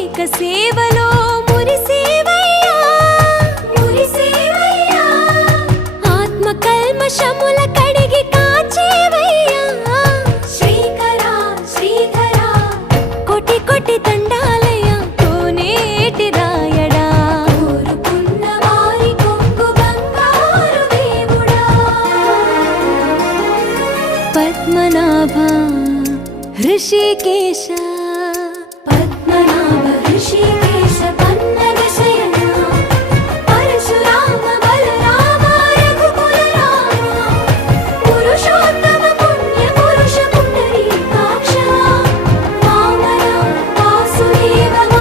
అభిషేక సేవలో మురిసేవయ్యా మురిసేవయ్యా ఆత్మ కల్మషముల కడిగి కాచేవయ్యా శ్రీకరా శ్రీధరా కోటి కోటి దండాలయ్యా కోనేటి రాయడా కోరుకున్న వారి కొంగు బంగారు దేవుడా పద్మనాభ ऋषिकेश पद्मनाभ ऋषिकेश